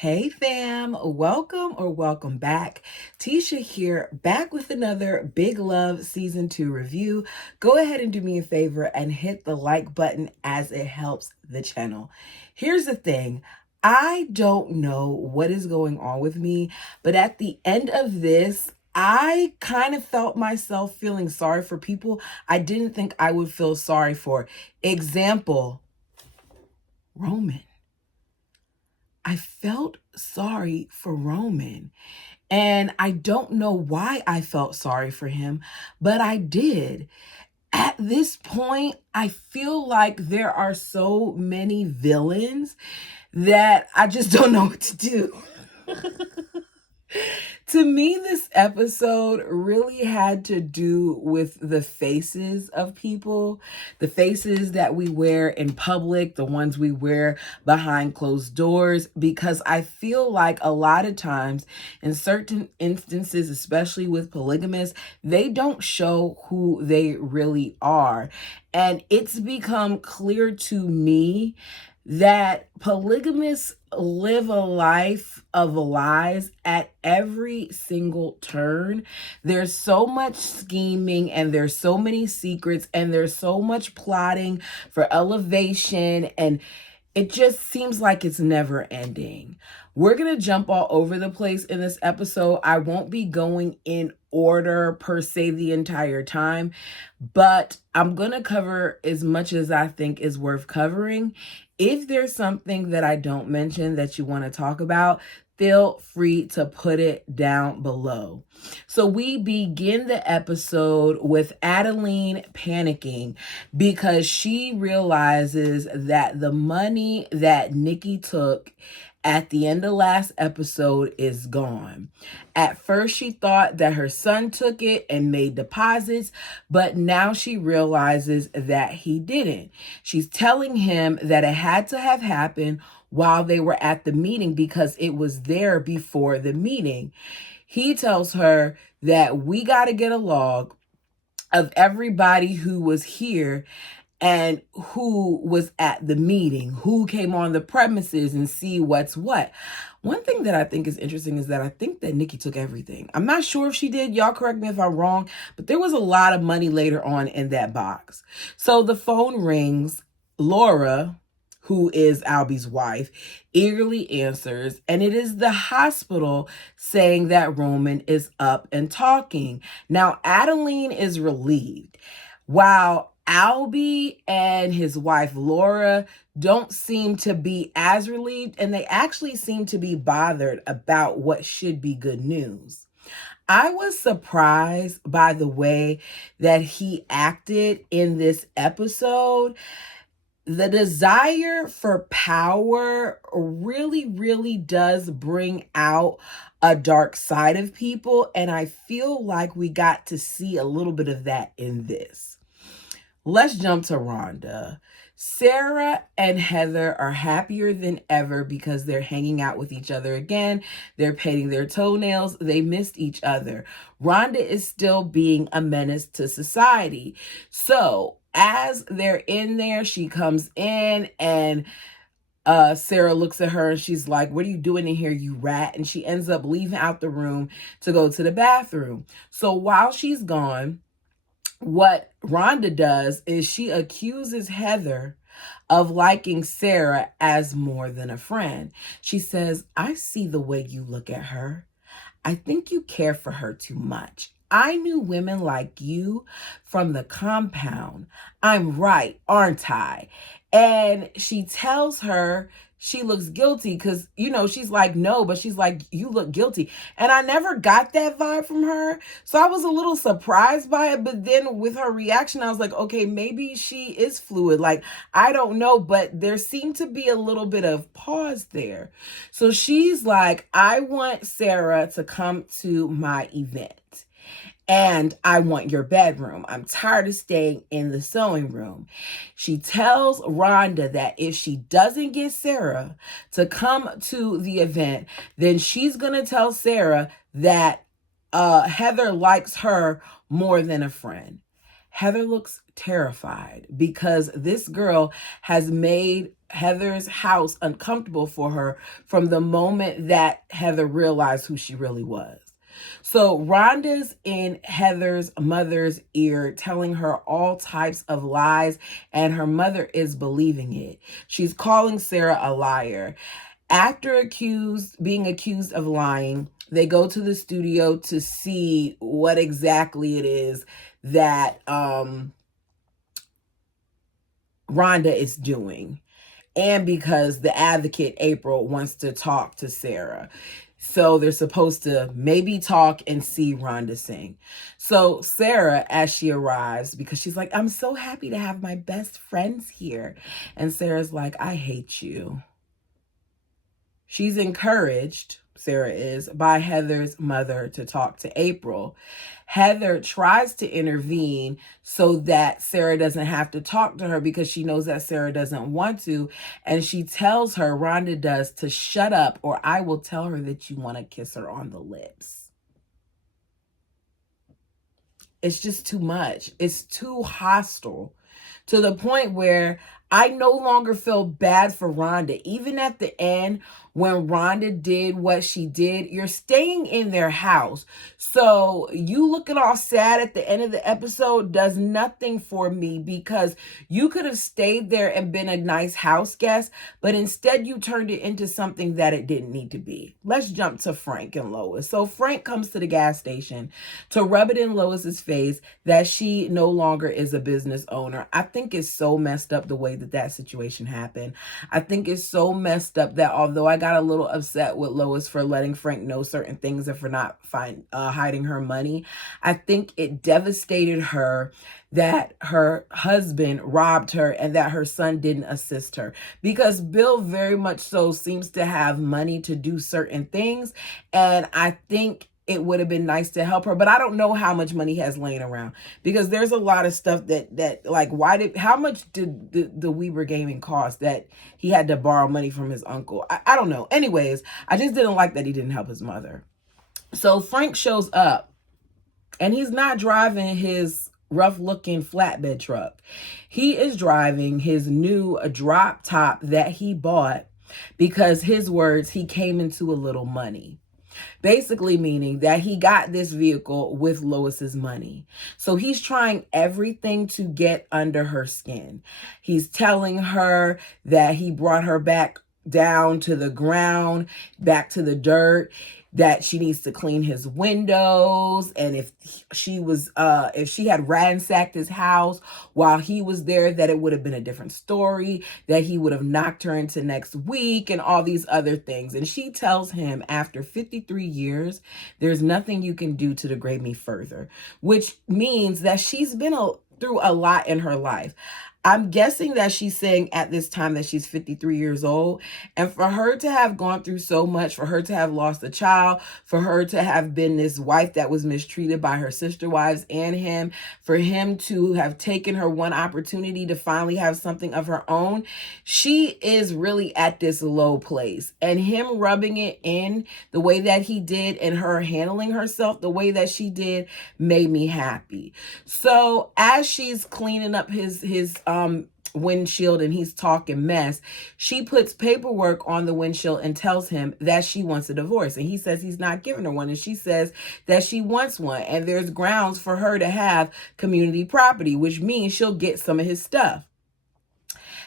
Hey fam, welcome back. Tisha here, back with another Big Love Season 2 review. Go ahead and do me a favor and hit the like button as it helps the channel. Here's the thing, I don't know what is going on with me, but at the end of this, I kind of felt myself feeling sorry for people I didn't think I would feel sorry for. Example, Roman. I felt sorry for Roman. And I don't know why I felt sorry for him, but I did. At this point, I feel like there are so many villains that I just don't know what to do. To me, this episode really had to do with the faces of people, the faces that we wear in public, the ones we wear behind closed doors, because I feel like a lot of times in certain instances, especially with polygamists, they don't show who they really are. And it's become clear to me that polygamists live a life of lies at every single turn. There's so much scheming and there's so many secrets and there's so much plotting for elevation, and it just seems like it's never ending. We're going to jump all over the place in this episode. I won't be going in order per se the entire time, but I'm going to cover as much as I think is worth covering. If there's something that I don't mention that you want to talk about, feel free to put it down below. So we begin the episode with Adeline panicking because she realizes that the money that Nikki took at the end of last episode is gone. At first, she thought that her son took it and made deposits, but now she realizes that he didn't. She's telling him that it had to have happened while they were at the meeting because it was there before the meeting. He tells her that we got to get a log of everybody who was here and who was at the meeting, who came on the premises, and see what's what. One thing that I think is interesting is that I think that Nikki took everything. I'm not sure if she did. Y'all correct me if I'm wrong, but there was a lot of money later on in that box. So the phone rings. Laura, who is Albie's wife, eagerly answers, and it is the hospital saying that Roman is up and talking. Now, Adeline is relieved, while Albie and his wife Laura don't seem to be as relieved, and they actually seem to be bothered about what should be good news. I was surprised by the way that he acted in this episode. The desire for power really does bring out a dark side of people, and I feel like we got to see a little bit of that in this. Let's jump to Rhonda. Sarah and Heather are happier than ever because they're hanging out with each other again. They're painting their toenails. They missed each other. Rhonda is still being a menace to society. So as they're in there, she comes in and Sarah looks at her and she's like, "What are you doing in here, you rat?" And she ends up leaving out the room to go to the bathroom. So while she's gone, what Rhonda does is she accuses Heather of liking Sarah as more than a friend. She says, "I see the way you look at her. I think you care for her too much. I knew women like you from the compound. I'm right, aren't I?" And she tells her she looks guilty because, she's like, no, but she's like, you look guilty. And I never got that vibe from her. So I was a little surprised by it. But then with her reaction, I was like, okay, maybe she is fluid. Like, I don't know. But there seemed to be a little bit of pause there. So she's like, I want Sarah to come to my event. And I want your bedroom. I'm tired of staying in the sewing room. She tells Rhonda that if she doesn't get Sarah to come to the event, then she's going to tell Sarah that Heather likes her more than a friend. Heather looks terrified because this girl has made Heather's house uncomfortable for her from the moment that Heather realized who she really was. So Rhonda's in Heather's mother's ear, telling her all types of lies, and her mother is believing it. She's calling Sarah a liar. After being accused of lying, they go to the studio to see what exactly it is that Rhonda is doing. And because the advocate, April, wants to talk to Sarah. So they're supposed to maybe talk and see Rhonda sing. So Sarah, as she arrives, because she's like, I'm so happy to have my best friends here. And Sarah's like, I hate you. She's encouraged, Sarah is, by Heather's mother to talk to April. Heather tries to intervene so that Sarah doesn't have to talk to her because she knows that Sarah doesn't want to. And she tells her, Rhonda does, to shut up or I will tell her that you want to kiss her on the lips. It's just too much. It's too hostile to the point where I no longer feel bad for Rhonda. Even at the end, when Rhonda did what she did, you're staying in their house. So you looking all sad at the end of the episode does nothing for me because you could have stayed there and been a nice house guest, but instead you turned it into something that it didn't need to be. Let's jump to Frank and Lois. So Frank comes to the gas station to rub it in Lois's face that she no longer is a business owner. I think it's so messed up the way that situation happened. I think it's so messed up that although I got a little upset with Lois for letting Frank know certain things and for not hiding her money, I think it devastated her that her husband robbed her and that her son didn't assist her, because Bill very much so seems to have money to do certain things, and I think it would have been nice to help her, but I don't know how much money has laying around because there's a lot of stuff that like, how much did the Weber gaming cost that he had to borrow money from his uncle? I don't know. Anyways, I just didn't like that he didn't help his mother. So Frank shows up and he's not driving his rough looking flatbed truck. He is driving his new drop top that he bought because his words, he came into a little money. Basically meaning that he got this vehicle with Lois's money. So he's trying everything to get under her skin. He's telling her that he brought her back down to the ground, back to the dirt, that she needs to clean his windows, and if she had ransacked his house while he was there, that it would have been a different story, that he would have knocked her into next week and all these other things. And she tells him, after 53 years, there's nothing you can do to degrade me further, which means that she's been through a lot in her life. I'm guessing that she's saying at this time that she's 53 years old. And for her to have gone through so much, for her to have lost a child, for her to have been this wife that was mistreated by her sister wives and him, for him to have taken her one opportunity to finally have something of her own, she is really at this low place. And him rubbing it in the way that he did and her handling herself the way that she did made me happy. So as she's cleaning up his windshield and he's talking mess, she puts paperwork on the windshield and tells him that she wants a divorce. And he says he's not giving her one. And she says that she wants one. And there's grounds for her to have community property, which means she'll get some of his stuff.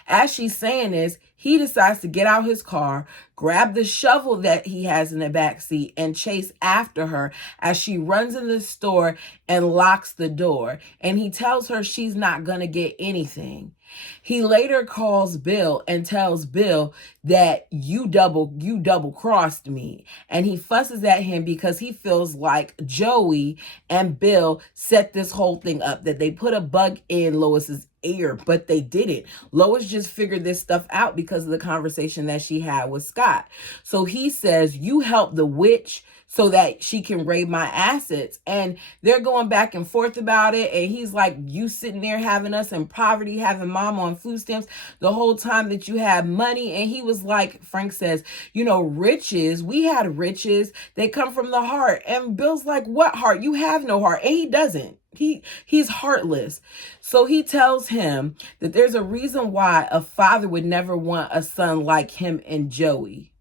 As she's saying this, he decides to get out his car, grab the shovel that he has in the back seat, and chase after her as she runs in the store and locks the door. And he tells her she's not going to get anything. He later calls Bill and tells Bill that you double crossed me. And he fusses at him because he feels like Joey and Bill set this whole thing up, that they put a bug in Lois's ear, but they didn't. Lois just figured this stuff out because of the conversation that she had with Scott. So he says, you help the witch so that she can raid my assets. And they're going back and forth about it. And he's like, you sitting there having us in poverty, having mom on food stamps the whole time that you had money. And he was like, Frank says, riches, we had riches. They come from the heart. And Bill's like, what heart? You have no heart. And he doesn't. He's heartless. So he tells him that there's a reason why a father would never want a son like him and Joey.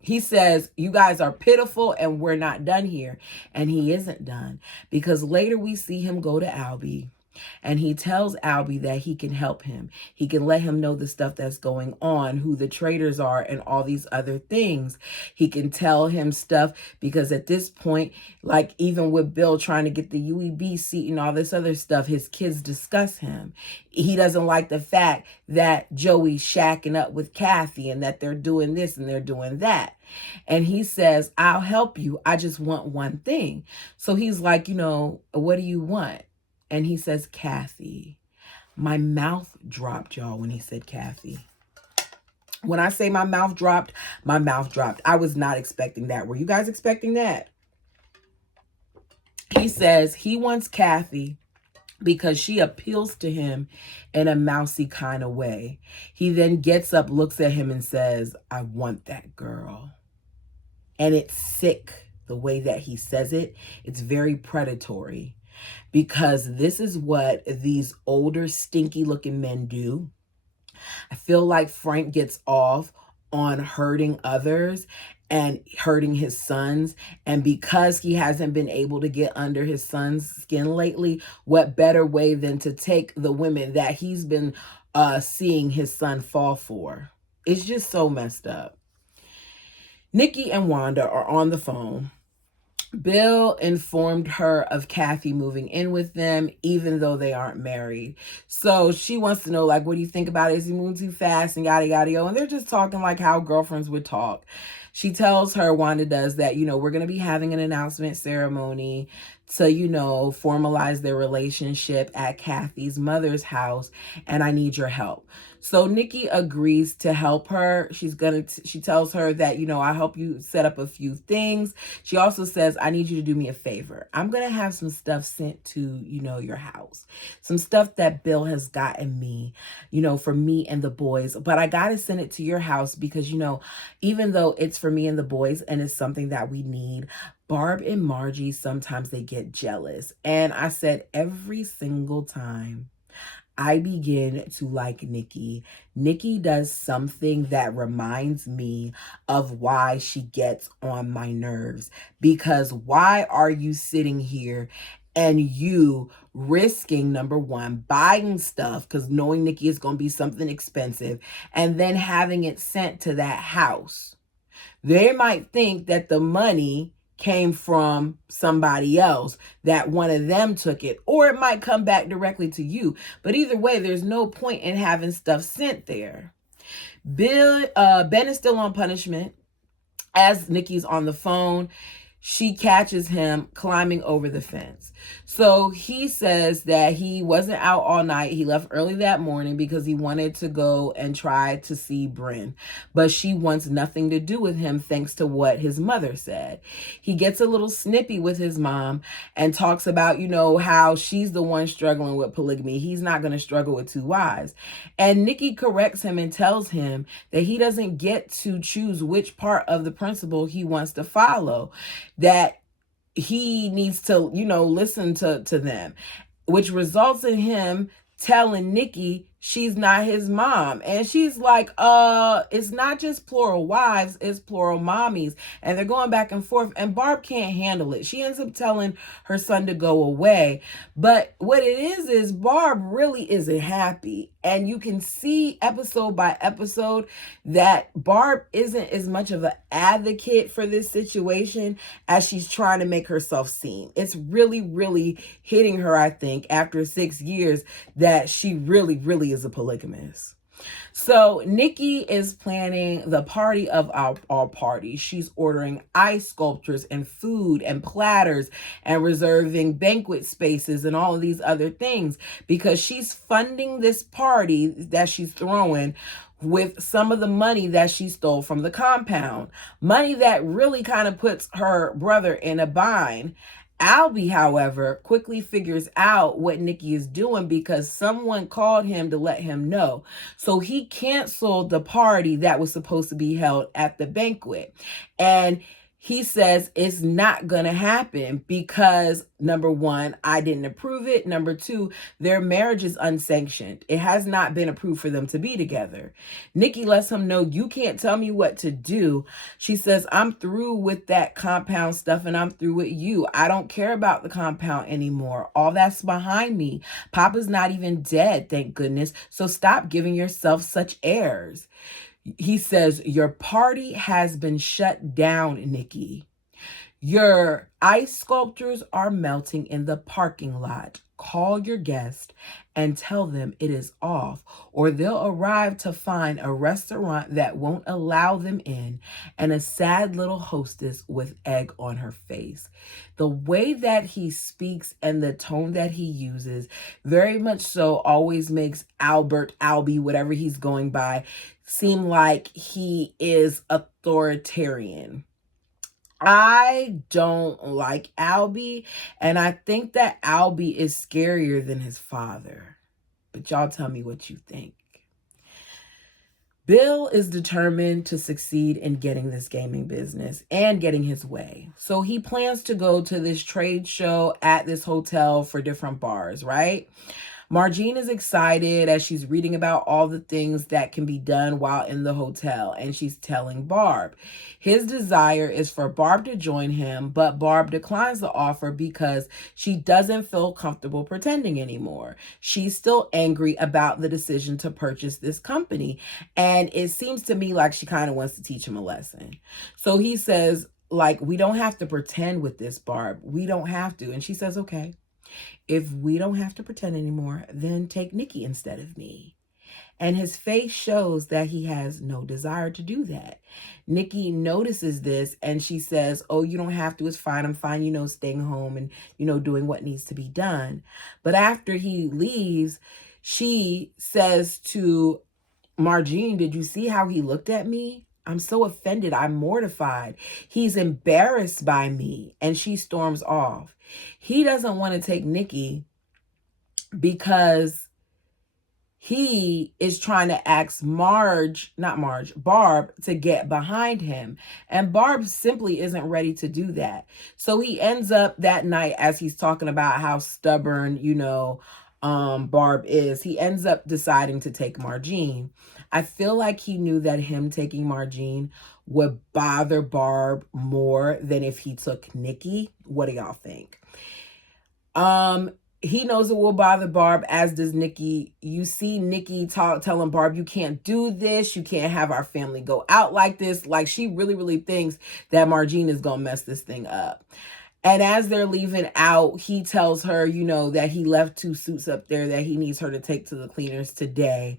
He says, you guys are pitiful and we're not done here. And he isn't done, because later we see him go to Albie. And he tells Albie that he can help him. He can let him know the stuff that's going on, who the traitors are, and all these other things. He can tell him stuff because at this point, like even with Bill trying to get the UEB seat and all this other stuff, his kids discuss him. He doesn't like the fact that Joey's shacking up with Kathy and that they're doing this and they're doing that. And he says, I'll help you. I just want one thing. So he's like, what do you want? And he says, Kathy. My mouth dropped, y'all, when he said Kathy. When I say my mouth dropped, my mouth dropped. I was not expecting that. Were you guys expecting that? He says he wants Kathy because she appeals to him in a mousy kind of way. He then gets up, looks at him and says, I want that girl. And it's sick the way that he says it. It's very predatory. Because this is what these older, stinky looking men do. I feel like Frank gets off on hurting others and hurting his sons. And because he hasn't been able to get under his son's skin lately, what better way than to take the women that he's been seeing his son fall for? It's just so messed up. Nikki and Wanda are on the phone. Bill informed her of Kathy moving in with them, even though they aren't married. So she wants to know, like, what do you think about it? Is he moving too fast and yada, yada, yada? And they're just talking like how girlfriends would talk. She tells her, Wanda does, that, we're going to be having an announcement ceremony to, formalize their relationship at Kathy's mother's house, and I need your help. So Nikki agrees to help her. She tells her that, I'll help you set up a few things. She also says, I need you to do me a favor. I'm going to have some stuff sent to, your house. Some stuff that Bill has gotten me, for me and the boys. But I got to send it to your house because, even though it's for me and the boys and it's something that we need, Barb and Margie, sometimes they get jealous. And I said every single time I begin to like Nikki, Nikki does something that reminds me of why she gets on my nerves. Because why are you sitting here and you risking, number one, buying stuff, because knowing Nikki is going to be something expensive, and then having it sent to that house? They might think that the money came from somebody else, that one of them took it, or it might come back directly to you. But either way, there's no point in having stuff sent there. Ben is still on punishment. As Nikki's on the phone, she catches him climbing over the fence. So he says that he wasn't out all night. He left early that morning because he wanted to go and try to see Bryn. But she wants nothing to do with him thanks to what his mother said. He gets a little snippy with his mom and talks about, how she's the one struggling with polygamy. He's not going to struggle with two wives. And Nikki corrects him and tells him that he doesn't get to choose which part of the principle he wants to follow, that he needs to, listen to them, which results in him telling Nikki she's not his mom. And she's like, it's not just plural wives, it's plural mommies. And they're going back and forth, and Barb can't handle it. She ends up telling her son to go away. But what it is Barb really isn't happy. And you can see episode by episode that Barb isn't as much of an advocate for this situation as she's trying to make herself seem. It's really, really hitting her, I think, after 6 years, that she really, really is a polygamist. So Nikki is planning the party of our party. She's ordering ice sculptures and food and platters and reserving banquet spaces and all of these other things because she's funding this party that she's throwing with some of the money that she stole from the compound. Money that really kind of puts her brother in a bind. Albie, however, quickly figures out what Nikki is doing because someone called him to let him know. So he canceled the party that was supposed to be held at the banquet. And He says it's not going to happen because, number one, I didn't approve it. Number two, their marriage is unsanctioned. It has not been approved for them to be together. Nikki lets him know, you can't tell me what to do. She says, I'm through with that compound stuff and I'm through with you. I don't care about the compound anymore. All that's behind me. Papa's not even dead, thank goodness. So stop giving yourself such airs. He says, your party has been shut down, Nikki. Your ice sculptures are melting in the parking lot. Call your guest and tell them it is off, or they'll arrive to find a restaurant that won't allow them in and a sad little hostess with egg on her face. The way that he speaks and the tone that he uses, very much so, always makes Albie, whatever he's going by, seem like he is authoritarian. I don't like Albie, and I think that Albie is scarier than his father. But y'all tell me what you think. Bill is determined to succeed in getting this gaming business and getting his way. So he plans to go to this trade show at this hotel for different bars, right? Margene is excited as she's reading about all the things that can be done while in the hotel, and she's telling Barb. His desire is for Barb to join him, but Barb declines the offer because she doesn't feel comfortable pretending anymore. She's still angry about the decision to purchase this company, and it seems to me like she kind of wants to teach him a lesson. So he says, like, we don't have to pretend with this, Barb. We don't have to. And she says, okay. If we don't have to pretend anymore, then take Nikki instead of me. And his face shows that he has no desire to do that. Nikki notices this and she says, oh, you don't have to. It's fine. I'm fine, staying home and, doing what needs to be done. But after he leaves, she says to Margene, did you see how he looked at me? I'm so offended. I'm mortified. He's embarrassed by me. And she storms off. He doesn't want to take Nikki because he is trying to ask Barb to get behind him. And Barb simply isn't ready to do that. So he ends up that night, as he's talking about how stubborn, Barb is, he ends up deciding to take Margene. I feel like he knew that him taking Margene would bother Barb more than if he took Nikki. What do y'all think? He knows it will bother Barb, as does Nikki. You see Nikki telling Barb, you can't do this. You can't have our family go out like this. Like, she really, really thinks that Margene is going to mess this thing up. And as they're leaving out, he tells her, that he left 2 suits up there that he needs her to take to the cleaners today.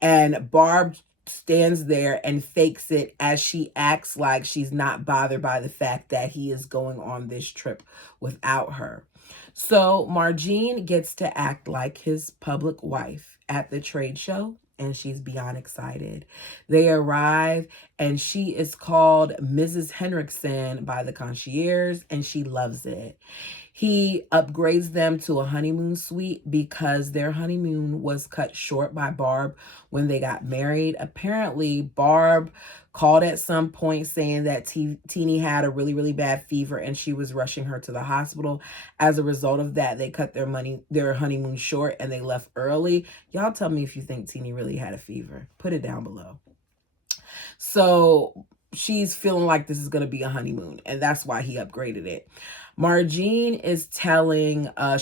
And Barb stands there and fakes it as she acts like she's not bothered by the fact that he is going on this trip without her. So Margene gets to act like his public wife at the trade show, and she's beyond excited. They arrive, and she is called Mrs. Henriksen by the concierge, and she loves it. He upgrades them to a honeymoon suite because their honeymoon was cut short by Barb when they got married. Apparently, Barb called at some point saying that Teenie had a really, really bad fever and she was rushing her to the hospital. As a result of that, they cut their honeymoon short and they left early. Y'all tell me if you think Teenie really had a fever. Put it down below. So she's feeling like this is going to be a honeymoon, and that's why he upgraded it. Margene is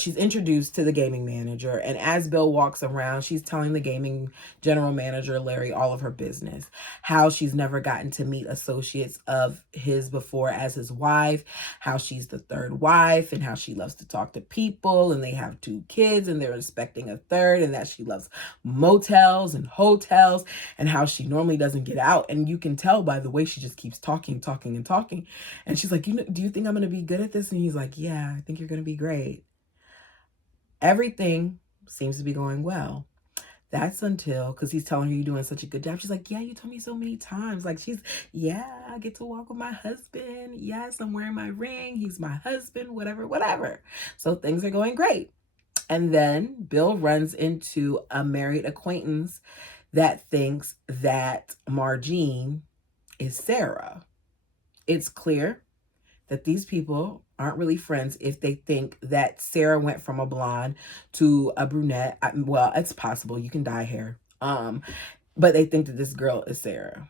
she's introduced to the gaming manager, and as Bill walks around, she's telling the gaming general manager, Larry, all of her business, how she's never gotten to meet associates of his before as his wife, how she's the third wife, and how she loves to talk to people, and they have 2 kids, and they're expecting a third, and that she loves motels and hotels, and how she normally doesn't get out, and you can tell by the way she just keeps talking, and she's like, do you think I'm going to be good at this? And he's like, yeah, I think you're going to be great. Everything seems to be going well. That's until, because he's telling her, you're doing such a good job. She's like, yeah, you told me so many times. Like, I get to walk with my husband. Yes, I'm wearing my ring. He's my husband, whatever. So things are going great. And then Bill runs into a married acquaintance that thinks that Margene is Sarah. It's clear that these people aren't really friends if they think that Sarah went from a blonde to a brunette. Well, it's possible. You can dye hair. But they think that this girl is Sarah.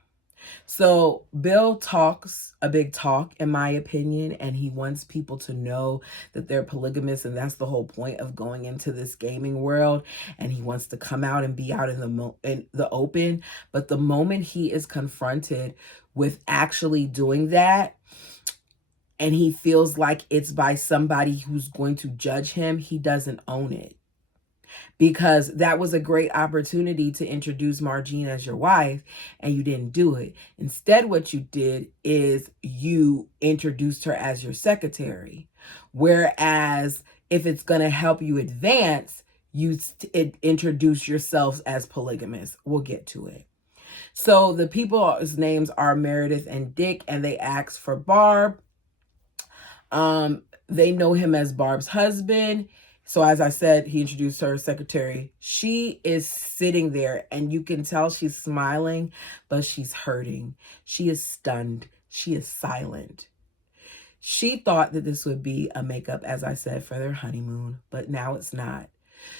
So Bill talks a big talk, in my opinion, and he wants people to know that they're polygamous, and that's the whole point of going into this gaming world. And he wants to come out and be out in the open. But the moment he is confronted with actually doing that, and he feels like it's by somebody who's going to judge him, he doesn't own it. Because that was a great opportunity to introduce Margene as your wife, and you didn't do it. Instead, what you did is you introduced her as your secretary. Whereas if it's going to help you advance, you introduce yourselves as polygamous. We'll get to it. So the people's names are Meredith and Dick, and they ask for Barb. They know him as Barb's husband. So as I said, he introduced her secretary. She is sitting there and you can tell she's smiling, but she's hurting. She is stunned. She is silent. She thought that this would be a makeup, as I said, for their honeymoon, but now it's not.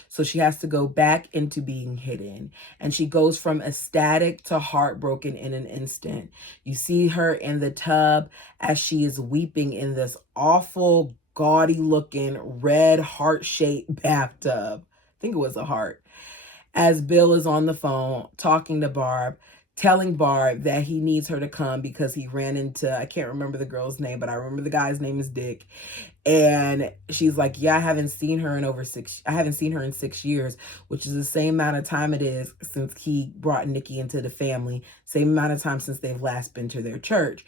So she has to go back into being hidden. And she goes from ecstatic to heartbroken in an instant. You see her in the tub as she is weeping in this awful, gaudy looking red heart-shaped bathtub. I think it was a heart. As Bill is on the phone talking to Barb, telling Barb that he needs her to come because he ran into, I can't remember the girl's name, but I remember the guy's name is Dick. And she's like, yeah, I haven't seen her in 6 years, which is the same amount of time it is since he brought Nikki into the family, same amount of time since they've last been to their church.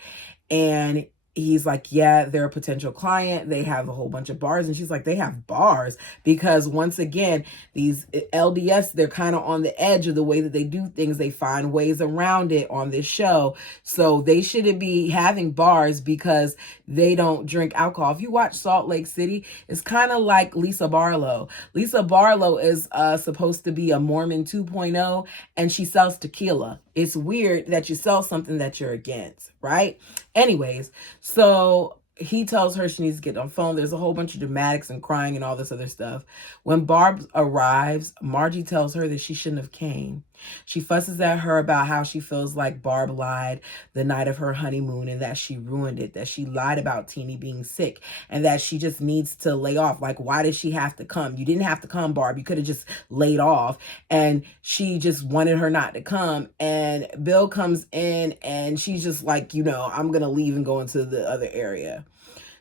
And he's like, yeah, they're a potential client. They have a whole bunch of bars. And she's like, they have bars? Because once again, these LDS, they're kind of on the edge of the way that they do things. They find ways around it on this show. So they shouldn't be having bars because they don't drink alcohol. If you watch Salt Lake City, it's kind of like Lisa Barlow. Lisa Barlow is supposed to be a Mormon 2.0, and she sells tequila. It's weird that you sell something that you're against, right? Anyways, so he tells her she needs to get on the phone. There's a whole bunch of dramatics and crying and all this other stuff. When Barb arrives, Margie tells her that she shouldn't have came. She fusses at her about how she feels like Barb lied the night of her honeymoon and that she ruined it, that she lied about Teeny being sick and that she just needs to lay off. Like, why does she have to come? You didn't have to come, Barb. You could have just laid off. And she just wanted her not to come. And Bill comes in and she's just like, I'm going to leave and go into the other area.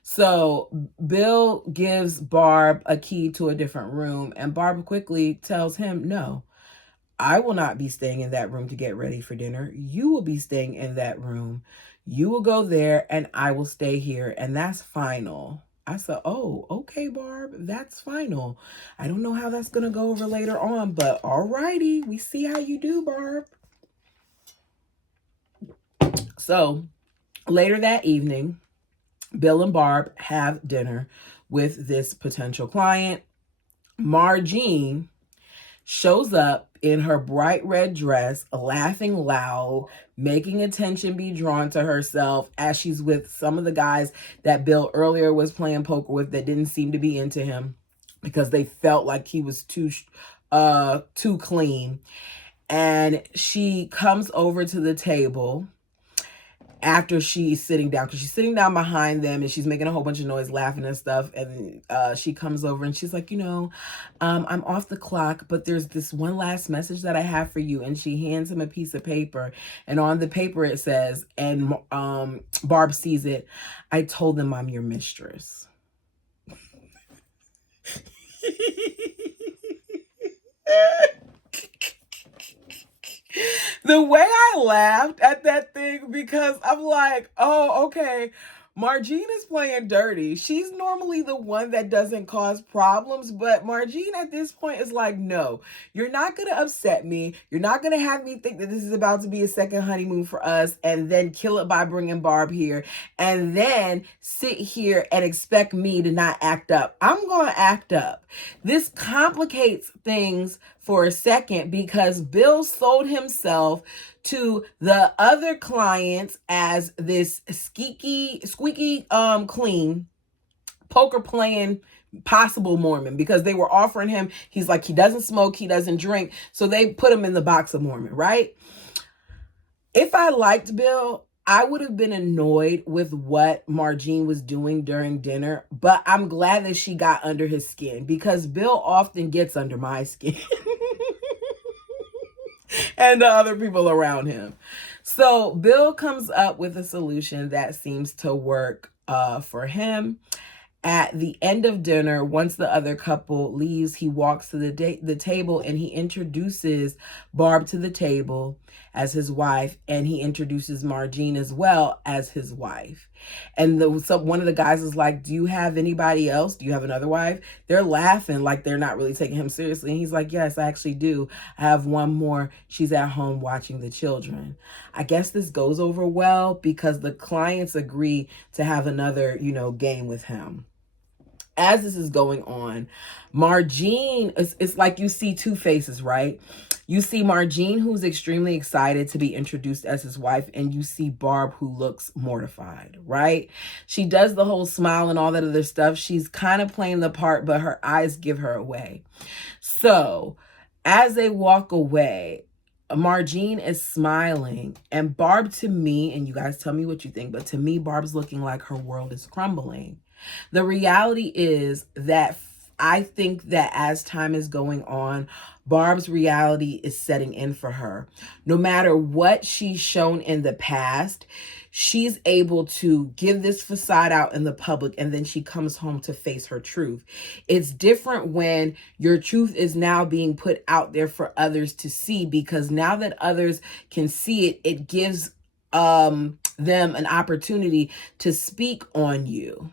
So Bill gives Barb a key to a different room, and Barb quickly tells him, no, I will not be staying in that room to get ready for dinner. You will be staying in that room. You will go there and I will stay here. And that's final. I said, oh, okay, Barb, that's final. I don't know how that's going to go over later on, but all righty. We see how you do, Barb. So later that evening, Bill and Barb have dinner with this potential client. Margene shows up in her bright red dress, laughing loud, making attention be drawn to herself as she's with some of the guys that Bill earlier was playing poker with that didn't seem to be into him because they felt like he was too clean. And she comes over to the table after she's sitting down, because she's sitting down behind them and she's making a whole bunch of noise, laughing and stuff. And she comes over and she's like, I'm off the clock, but there's this one last message that I have for you. And she hands him a piece of paper. And on the paper it says, and Barb sees it, I told them I'm your mistress. The way I laughed at that thing, because I'm like, oh, okay, Margene is playing dirty. She's normally the one that doesn't cause problems, but Margene at this point is like, no, you're not going to upset me. You're not going to have me think that this is about to be a second honeymoon for us and then kill it by bringing Barb here and then sit here and expect me to not act up. I'm going to act up. This complicates things for a second because Bill sold himself to the other clients as this squeaky clean poker playing possible Mormon, because they were offering him, he's like, he doesn't smoke, he doesn't drink, so they put him in the box of Mormon, right? If I liked Bill, I would have been annoyed with what Margene was doing during dinner, but I'm glad that she got under his skin, because Bill often gets under my skin and the other people around him. So Bill comes up with a solution that seems to work for him. At the end of dinner, once the other couple leaves, he walks to the table and he introduces Barb to the table as his wife, and he introduces Margene as well as his wife. And one of the guys is like, do you have anybody else? Do you have another wife? They're laughing like they're not really taking him seriously. And he's like, yes, I actually do. I have one more. She's at home watching the children. I guess this goes over well because the clients agree to have another, game with him. As this is going on, Margene, it's like you see two faces, right? You see Margene, who's extremely excited to be introduced as his wife, and you see Barb, who looks mortified, right? She does the whole smile and all that other stuff. She's kind of playing the part, but her eyes give her away. So as they walk away, Margene is smiling, and Barb, to me, and you guys tell me what you think, but to me, Barb's looking like her world is crumbling. The reality is that I think that as time is going on, Barb's reality is setting in for her. No matter what she's shown in the past, she's able to give this facade out in the public, and then she comes home to face her truth. It's different when your truth is now being put out there for others to see, because now that others can see it, it gives them an opportunity to speak on you.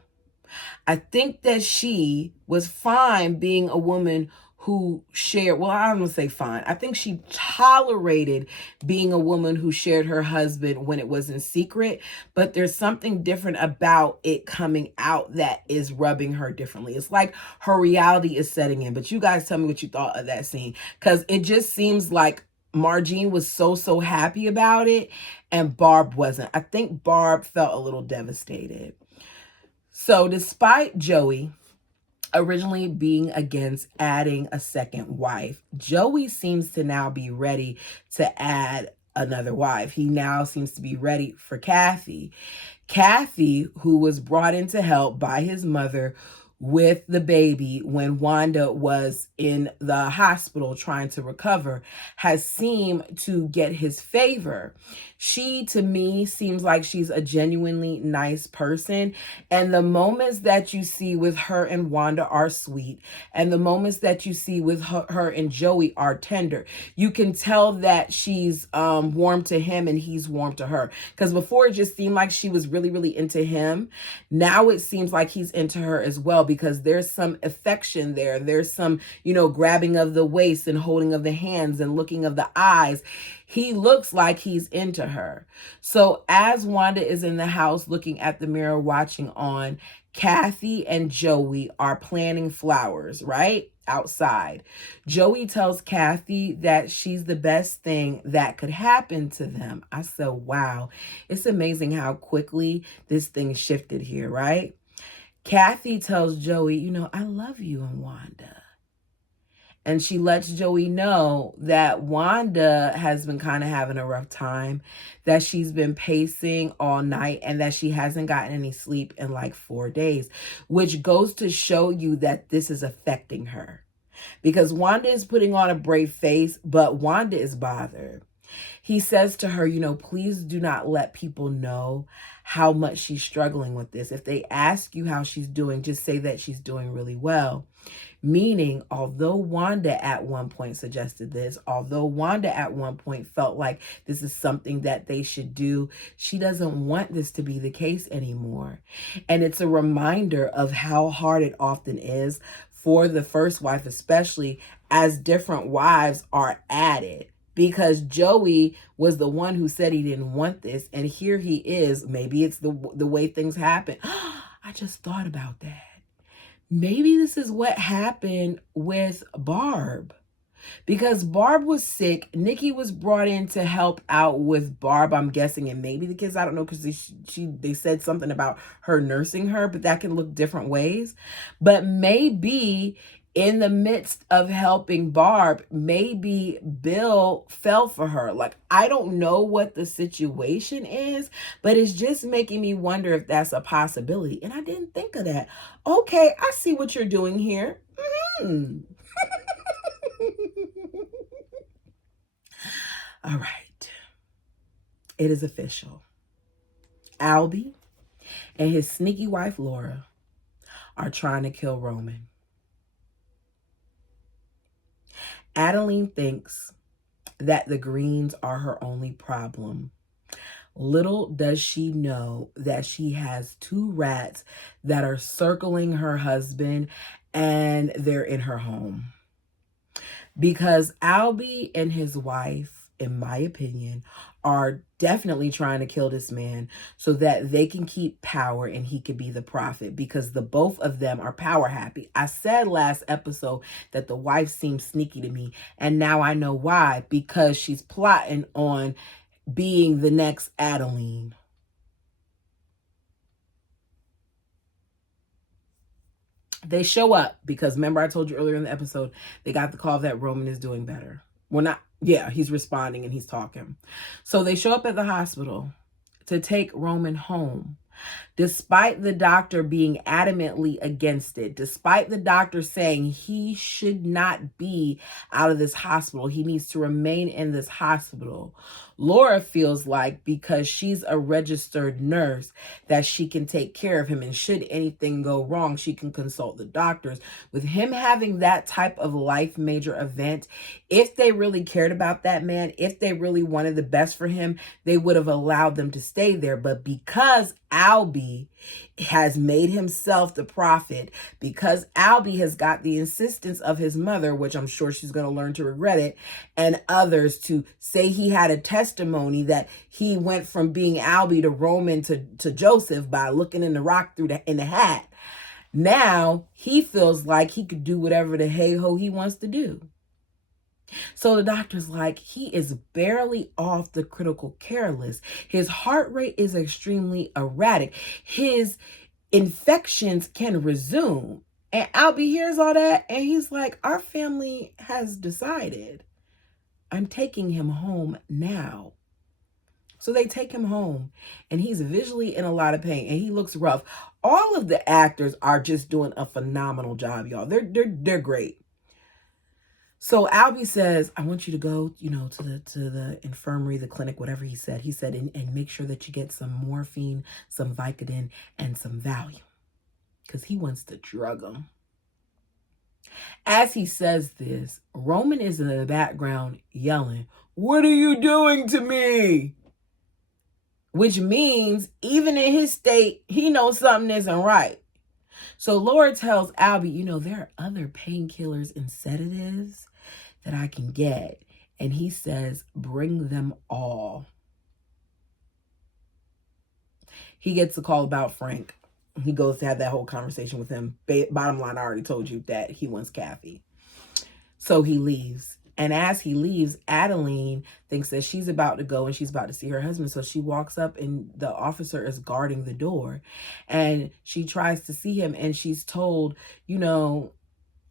I think that she was fine being a woman who shared, well, I'm going to say fine. I think she tolerated being a woman who shared her husband when it was in secret, but there's something different about it coming out that is rubbing her differently. It's like her reality is setting in. But you guys tell me what you thought of that scene, because it just seems like Margene was so happy about it and Barb wasn't. I think Barb felt a little devastated. So despite Joey originally being against adding a second wife, Joey seems to now be ready to add another wife. He now seems to be ready for Kathy. Kathy, who was brought in to help by his mother with the baby when Wanda was in the hospital trying to recover, has seemed to get his favor. She, to me, seems like she's a genuinely nice person. And the moments that you see with her and Wanda are sweet. And the moments that you see with her and Joey are tender. You can tell that she's warm to him and he's warm to her. Because before it just seemed like she was really into him. Now it seems like he's into her as well, because there's some affection there. There's some, grabbing of the waist and holding of the hands and looking of the eyes. He looks like he's into her. So as Wanda is in the house looking at the mirror watching on, Kathy and Joey are planting flowers, right? Outside. Joey tells Kathy that she's the best thing that could happen to them. I said, wow, it's amazing how quickly this thing shifted here, right? Kathy tells Joey, I love you and Wanda. And she lets Joey know that Wanda has been kind of having a rough time, that she's been pacing all night, and that she hasn't gotten any sleep in like 4 days, which goes to show you that this is affecting her. Because Wanda is putting on a brave face, but Wanda is bothered. He says to her, please do not let people know how much she's struggling with this. If they ask you how she's doing, just say that she's doing really well. Meaning, although Wanda at one point suggested this, although Wanda at one point felt like this is something that they should do, she doesn't want this to be the case anymore. And it's a reminder of how hard it often is for the first wife, especially as different wives are added. Because Joey was the one who said he didn't want this. And here he is. Maybe it's the way things happen. I just thought about that. Maybe this is what happened with Barb. because Barb was sick. Nikki was brought in to help out with Barb, I'm guessing, and maybe the kids. I don't know, because they said something about her nursing her, but that can look different ways. But maybe in the midst of helping Barb, maybe Bill fell for her. Like, I don't know what the situation is, but it's just making me wonder if that's a possibility. And I didn't think of that. Okay, I see what you're doing here. All right. It is official. Albie and his sneaky wife, Laura, are trying to kill Roman. Adeline thinks that the Greens are her only problem. Little does she know that she has 2 rats that are circling her husband, and they're in her home. Because Albie and his wife, in my opinion, are definitely trying to kill this man so that they can keep power and he can be the prophet, because the both of them are power happy. I said last episode that the wife seemed sneaky to me, and now I know why, because she's plotting on being the next Adeline. They show up because, remember, I told you earlier in the episode, they got the call that Roman is doing better. Well, not, yeah, he's responding and he's talking. So they show up at the hospital to take Roman home, despite the doctor being adamantly against it, despite the doctor saying he should not be out of this hospital. He needs to remain in this hospital. Laura feels like, because she's a registered nurse, that she can take care of him, and should anything go wrong, she can consult the doctors. With him having that type of life major event, if they really cared about that man, if they really wanted the best for him, they would have allowed them to stay there. But because Albie has made himself the prophet, because Albie has got the insistence of his mother, which I'm sure she's going to learn to regret it, and others to say he had a testimony that he went from being Albie to Roman to Joseph by looking in the rock in the hat. Now he feels like he could do whatever the hey-ho he wants to do. So the doctor's like, he is barely off the critical care list. His heart rate is extremely erratic. His infections can resume. And Albie hears all that, and he's like, our family has decided. I'm taking him home now. So they take him home, and he's visually in a lot of pain, and he looks rough. All of the actors are just doing a phenomenal job, y'all. They're great. So Albie says, I want you to go, to the infirmary, the clinic, whatever he said. He said, and make sure that you get some morphine, some Vicodin, and some Valium, because he wants to drug him. As he says this, Roman is in the background yelling, what are you doing to me? Which means, even in his state, he knows something isn't right. So Laura tells Albie, there are other painkillers and sedatives that I can get. And he says, bring them all. He gets a call about Frank. He goes to have that whole conversation with him. Bottom line, I already told you that he wants Kathy. So he leaves. And as he leaves, Adeline thinks that she's about to go and she's about to see her husband. So she walks up, and the officer is guarding the door. And she tries to see him, and she's told,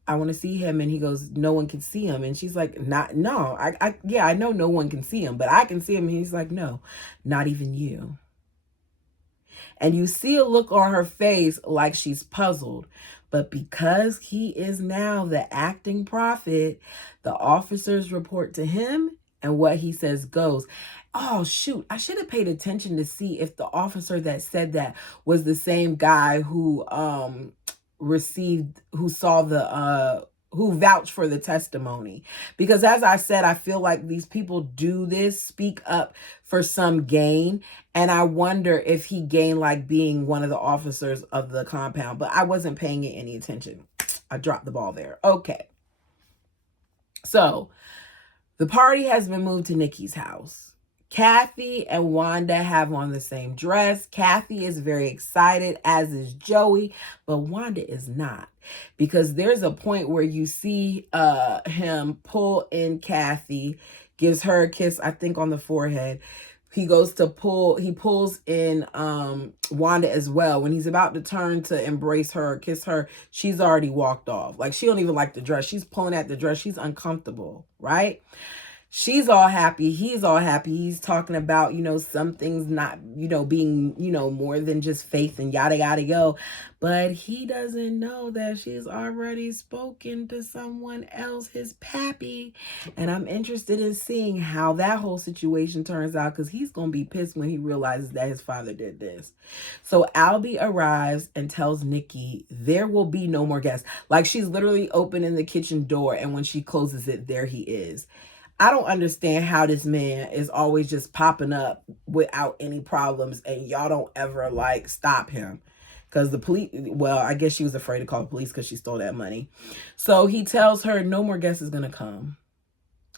I want to see him. And he goes, no one can see him. And she's like, I know no one can see him, but I can see him. And he's like, no, not even you. And you see a look on her face like she's puzzled. But because he is now the acting prophet, the officers report to him, and what he says goes. Oh, shoot. I should have paid attention to see if the officer that said that was the same guy who who vouched for the testimony. Because as I said, I feel like these people do this, speak up for some gain. And I wonder if he gained like being one of the officers of the compound, but I wasn't paying it any attention. I dropped the ball there. Okay. So the party has been moved to Nikki's house. Kathy and Wanda have on the same dress. Kathy is very excited, as is Joey, but Wanda is not. Because there's a point where you see him pull in Kathy, gives her a kiss, I think, on the forehead. He pulls in Wanda as well. When he's about to turn to embrace her or kiss her, she's already walked off. Like, she don't even like the dress. She's pulling at the dress. She's uncomfortable, right? She's all happy. He's all happy. He's talking about, some things not, being, more than just faith and yada, yada, yo. But he doesn't know that she's already spoken to someone else, his pappy. And I'm interested in seeing how that whole situation turns out, because he's going to be pissed when he realizes that his father did this. So Albie arrives and tells Nikki there will be no more guests. Like, she's literally opening the kitchen door, and when she closes it, there he is. I don't understand how this man is always just popping up without any problems, and y'all don't ever stop him. Because the police, well, I guess she was afraid to call the police because she stole that money. So he tells her no more guests is going to come.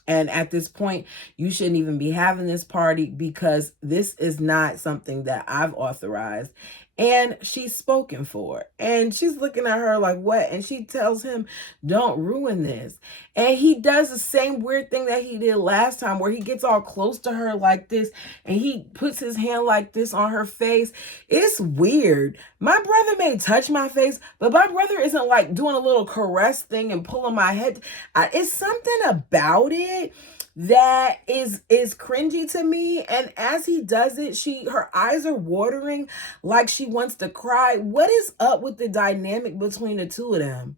And at this point, you shouldn't even be having this party, because this is not something that I've authorized. And she's spoken for. And she's looking at her like, what? And she tells him, don't ruin this. And he does the same weird thing that he did last time, where he gets all close to her like this, and he puts his hand like this on her face. It's weird. My brother may touch my face, but my brother isn't doing a little caress thing and pulling my head. It's something about it that is cringy to me. And as he does it, her eyes are watering like she wants to cry. What is up with the dynamic between the two of them?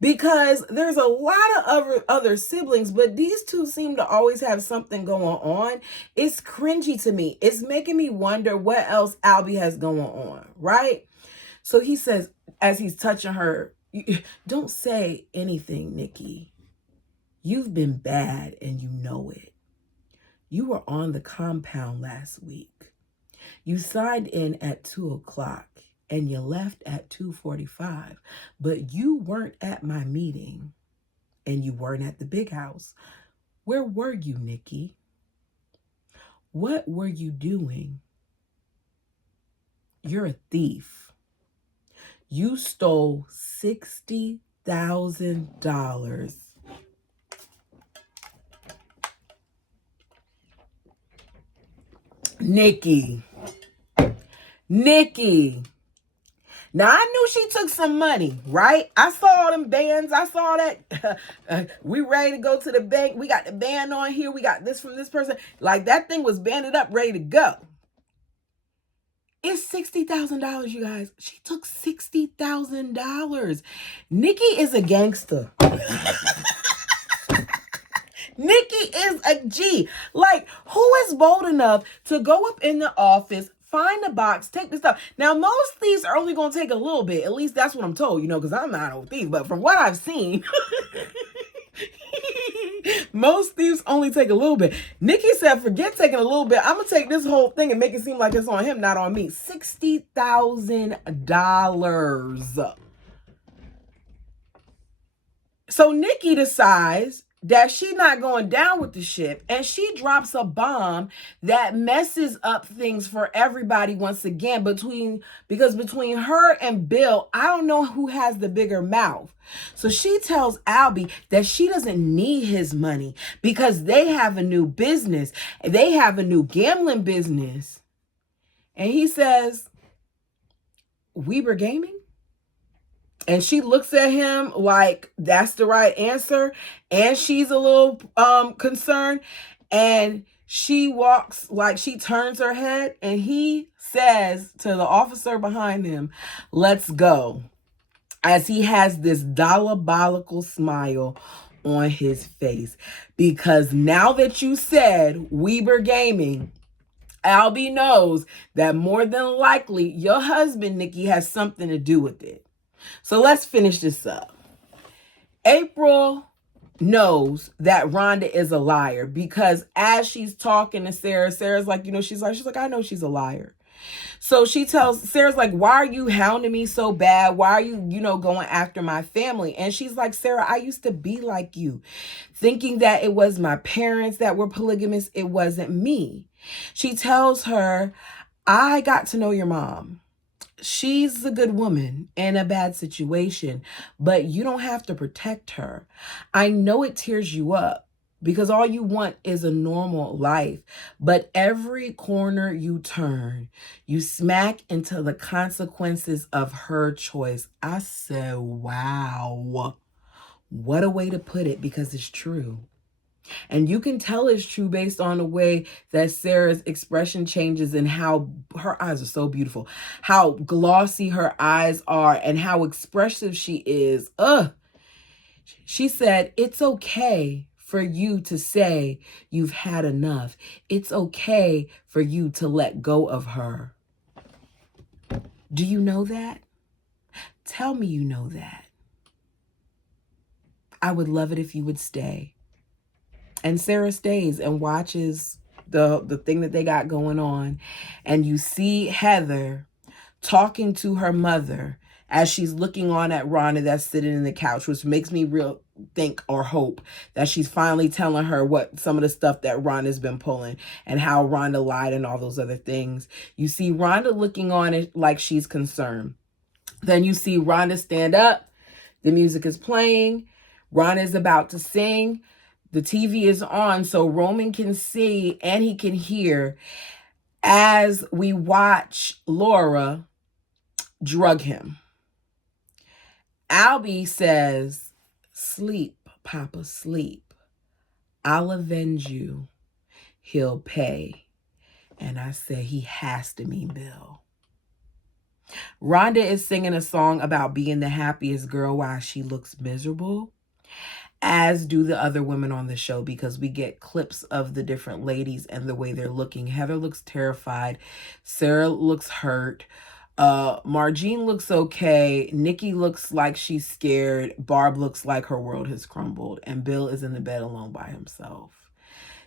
Because there's a lot of other siblings, but these two seem to always have something going on. It's cringy to me. It's making me wonder what else Albie has going on, right? So he says, as he's touching her, don't say anything, Nikki. You've been bad and you know it. You were on the compound last week. You signed in at 2:00 and you left at 2:45, but you weren't at my meeting and you weren't at the big house. Where were you, Nikki? What were you doing? You're a thief. You stole $60,000. Nikki. Now, I knew she took some money, right? I saw them bands. I saw that. We ready to go to the bank. We got the band on here. We got this from this person. That thing was banded up, ready to go. It's $60,000, you guys. She took $60,000. Nikki is a gangster. Nikki is a G. Who is bold enough to go up in the office, find the box, take the stuff? Now, most thieves are only going to take a little bit. At least that's what I'm told, because I'm not a thief. But from what I've seen, most thieves only take a little bit. Nikki said, forget taking a little bit. I'm going to take this whole thing and make it seem like it's on him, not on me. $60,000. So Nikki decides that she's not going down with the ship, and she drops a bomb that messes up things for everybody once again, because between her and Bill, I don't know who has the bigger mouth. So she tells Albie that she doesn't need his money because they have a new business. They have a new gambling business. And he says, Weber Gaming? And she looks at him like that's the right answer. And she's a little concerned. And she walks, she turns her head. And he says to the officer behind him, let's go. As he has this diabolical smile on his face. Because now that you said Weber Gaming, Albie knows that more than likely your husband, Nikki, has something to do with it. So let's finish this up. April knows that Rhonda is a liar, because as she's talking to Sarah, Sarah's like, she's like, I know she's a liar. So she tells, Sarah's like, why are you hounding me so bad? Why are you, going after my family? And she's like, Sarah, I used to be like you, thinking that it was my parents that were polygamous. It wasn't me. She tells her, I got to know your mom. She's a good woman in a bad situation, but you don't have to protect her. I know it tears you up because all you want is a normal life, but every corner you turn, you smack into the consequences of her choice. I said, wow, what a way to put it, because it's true. And you can tell it's true based on the way that Sarah's expression changes and how her eyes are so beautiful, how glossy her eyes are, and how expressive she is. She said, it's okay for you to say you've had enough. It's okay for you to let go of her. Do you know that? Tell me you know that. I would love it if you would stay. And Sarah stays and watches the thing that they got going on. And you see Heather talking to her mother as she's looking on at Rhonda that's sitting in the couch, which makes me think or hope that she's finally telling her what some of the stuff that Rhonda's been pulling and how Rhonda lied and all those other things. You see Rhonda looking on it like she's concerned. Then you see Rhonda stand up. The music is playing. Rhonda is about to sing. The TV is on so Roman can see and he can hear as we watch Laura drug him. Albie says, sleep, Papa, sleep. I'll avenge you. He'll pay. And I say he has to mean Bill. Rhonda is singing a song about being the happiest girl while she looks miserable, as do the other women on the show, because we get clips of the different ladies and the way they're looking. Heather looks terrified. Sarah looks hurt. Margene looks okay. Nikki looks like she's scared. Barb looks like her world has crumbled. And Bill is in the bed alone by himself.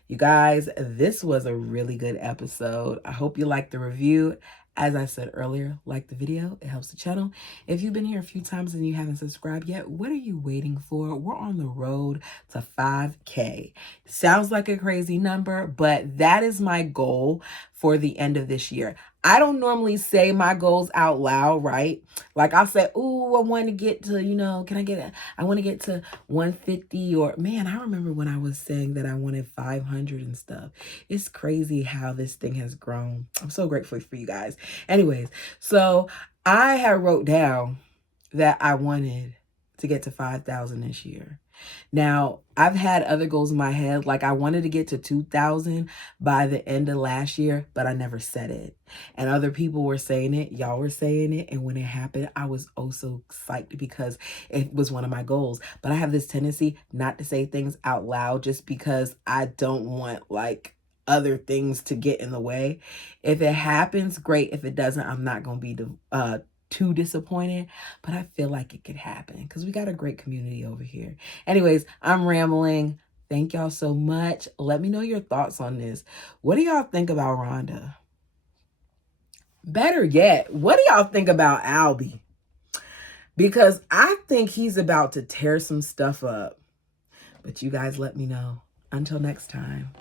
You guys, this was a really good episode. I hope you liked the review. As I said earlier, like the video, it helps the channel. If you've been here a few times and you haven't subscribed yet, what are you waiting for? We're on the road to 5K. Sounds like a crazy number, but that is my goal for the end of this year. I don't normally say my goals out loud, right? Like I'll say, ooh, I want to get to, I want to get to 150, or man, I remember when I was saying that I wanted 500 and stuff. It's crazy how this thing has grown. I'm so grateful for you guys. Anyways, so I had wrote down that I wanted to get to 5,000 this year. Now, I've had other goals in my head, like I wanted to get to 2,000 by the end of last year, but I never said it. And other people were saying it, y'all were saying it, and when it happened, I was oh so psyched because it was one of my goals. But I have this tendency not to say things out loud just because I don't want like other things to get in the way. If it happens, great. If it doesn't, I'm not going to be too disappointed, but I feel like it could happen because we got a great community over here. Anyways, I'm rambling. Thank y'all so much. Let me know your thoughts on this. What do y'all think about Rhonda? Better yet, what do y'all think about Albie? Because I think he's about to tear some stuff up. But you guys let me know. Until next time.